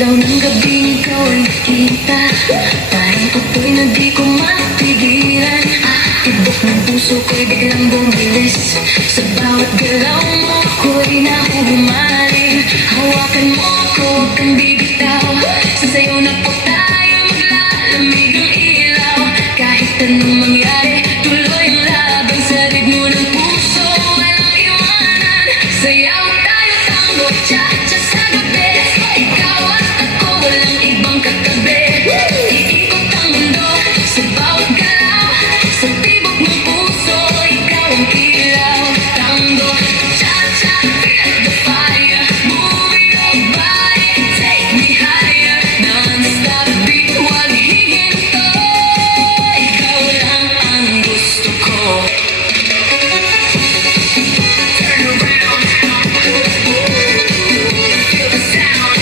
ilaw ng gabing ikaw ay nakita. Parang apoy na di ko mapigilan. Tibok ng puso ko'y biglang bumilis. Sa bawat galaw mo ako'y nahuhumaling. Hawakan mo ako, huwag kang bibitaw. Sa sayo na po tayo maglalamig ang ilaw. Kahit anong mangyari, tuloy ang laban sa ritmo ng puso. Walang iwanan, sayaw tayo, tango, cha-cha sa gabi. Ikaw at ako, walang ibang katabi. Iikot ang mundo sa bawat galaw. Sa tibok ng puso, ikaw ang ilaw. Tango, cha-cha, feel the fire. Moving your body, take me higher. Non-stop beat, huwag hihinto. Ikaw lang ang gusto ko. Turn around, feel the sound.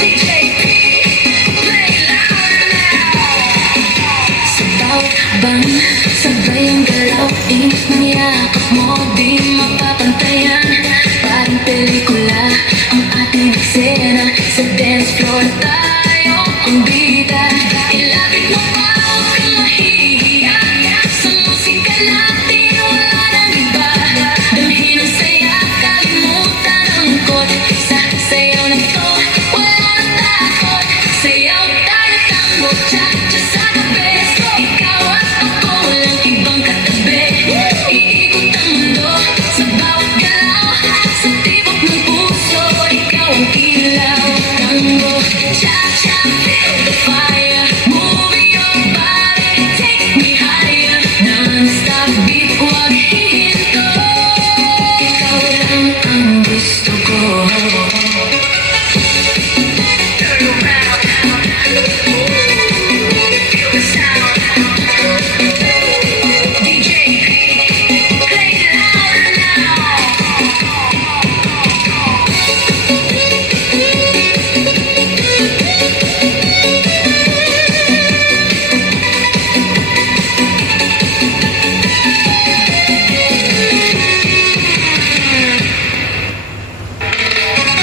DJ P, play louder now. Sa bawat bang, sabay ang galaw. Init ng yakap mo, di mapapantayan. Parang pelikula,